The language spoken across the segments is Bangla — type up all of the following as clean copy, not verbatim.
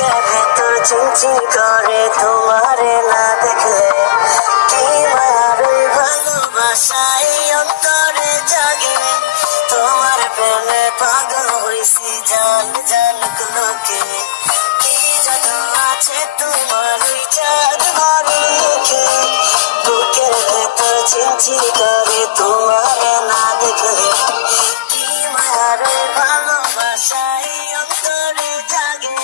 বুকের ভেতর চিনচিন করে তোমারে না দেখলে, কি মায়ার ওই ভালোবাসাই অন্তরে জাগে। তোমার প্রেমে পাগল হইছি জান জান লোকে, কি জাদু আছে তোমার ওই চাঁদ ভরা মুখে। বুকের ভেতর চিনচিন করে তোমারে না দেখলে, কি মায়ার ওই ভালোবাসাই অন্তরে জাগে।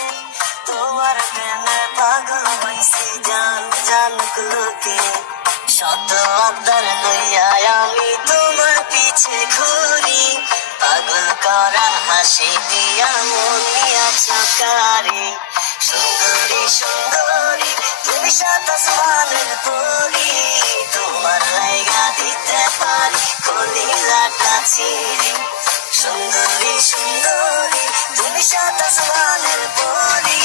তোমার প্রেমে পাগল হইছি জান জান লোকে। শত আবদার লইয়া আমি তোমার পিছে ঘুরি, পাগল করা হাসি দিয়া মন নিয়াছ কারে। সুন্দরী সুন্দরী তুমি সাত আসমানের পরি, তোমার লাইগা দিতে পারি কলিজাটা ছিঁড়ি। সুন্দরী সুন্দরী তুমি সাত আসমানের পরি,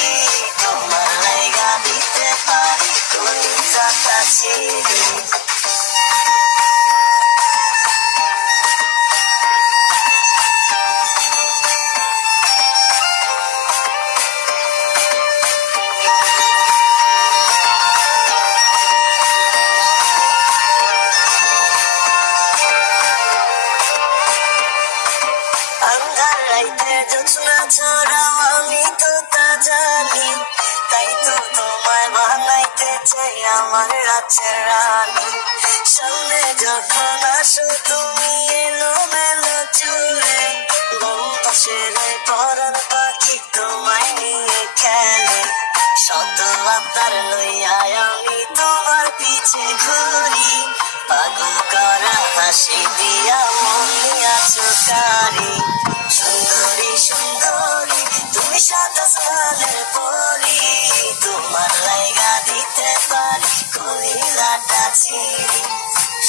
তোমার লাইগা দিতে পারি কলিজাটা ছিঁড়ি। আন্ধার রাইতে জোছনা ছড়াও আমি তো তা জানি, তাই তো তোমায় বানাইতে চাই আমার রাতের রানী। সামনে যখন আসো তুমি এলোমেলো চুলে, বাম পাশের ওই পরাণ পাখি তোমায় নিয়ে খেলে। শত আবদার লইয়া আমি তোমার পিছে ঘুরি, পাগল করা হাসি দিয়া মন নিয়াছ কারে। সুন্দরী সুন্দরী তুমি সাত আসমানের পরি, তোমার লাইগা দিতে পারি কলিজাটা ছিঁড়ি।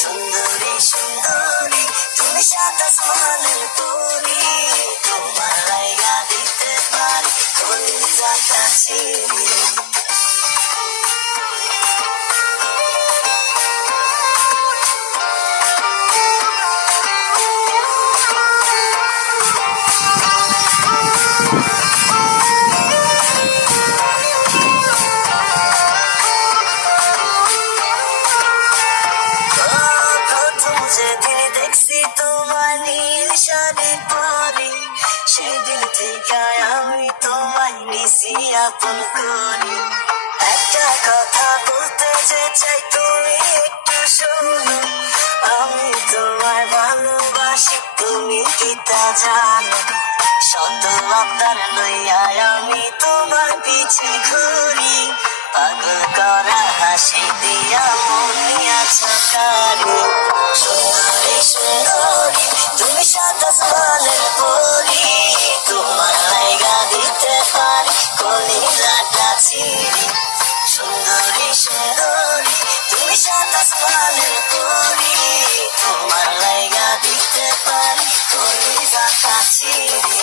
সুন্দরী সুন্দরী তুমি সাত আসমানের পরি, তোমার লাইগা দিতে পারি কলিজাটা ছিঁড়ি। যেদিন দেখছি তোমার নীল শাড়ি পরি, সেদিন থেকে আমি তোমায় নিছি আপন করি। একটা কথা বলতে যে চাই তুমি একটু শোনো, আমি তোমায় ভালোবাসি তুমি কি তা জানো। শত আবদার লইয়া আমি তোমার পিছে ঘুরি, পাগল করা হাসি দিয়া মন নিয়াছ কারে। সুন্দরী সুন্দরী তুমি সাত আসমানের পরি, তোমার লাইগা দিতে পারি কলিজাটা ছিঁড়ি। সুন্দরী সুন্দরী তুমি সাত আসমানের পরি, তোমার লাইগা দিতে পারি কলিজাটা ছিঁড়ি।